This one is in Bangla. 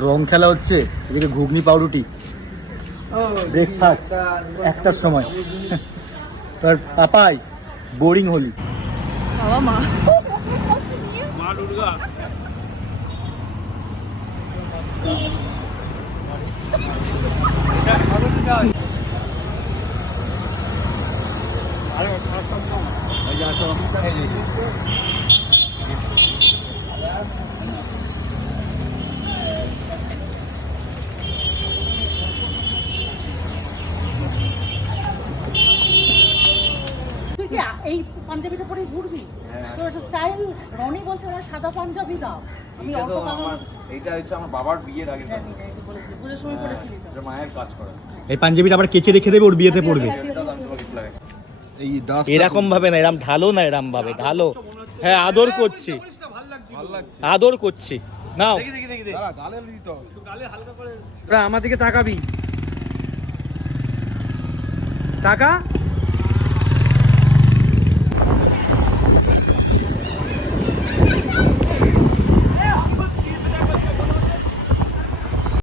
রং খেলা হচ্ছে, এদিকে ঘুগনি পাউরুটি ব্রেকফাস্ট 1টার সময়। এবার পাপাই বোরিং হলি। বাবা মা দুর্গা এই পাঞ্জাবিটা পরে ঘুরবি? তো এটা স্টাইল। রনি বলছে আমার সাদা পাঞ্জাবি দাও। আমি অল্প কালার। এইটা হচ্ছে আমার বাবার বিয়ের আগে বলেছিলি, পুজোর সময় পড়েছিলি তো। মায়ের কাজ করা। এই পাঞ্জাবিটা আবার কেচে রেখে দেবে, ওর বিয়েতে পড়বে। এরকম ভাবে না, এরম ঢালো না, এরম ভাবে ঢালো। হ্যাঁ আদর করছি, আদর করছি। নাও আমার দিকে তাকাবি, টাকা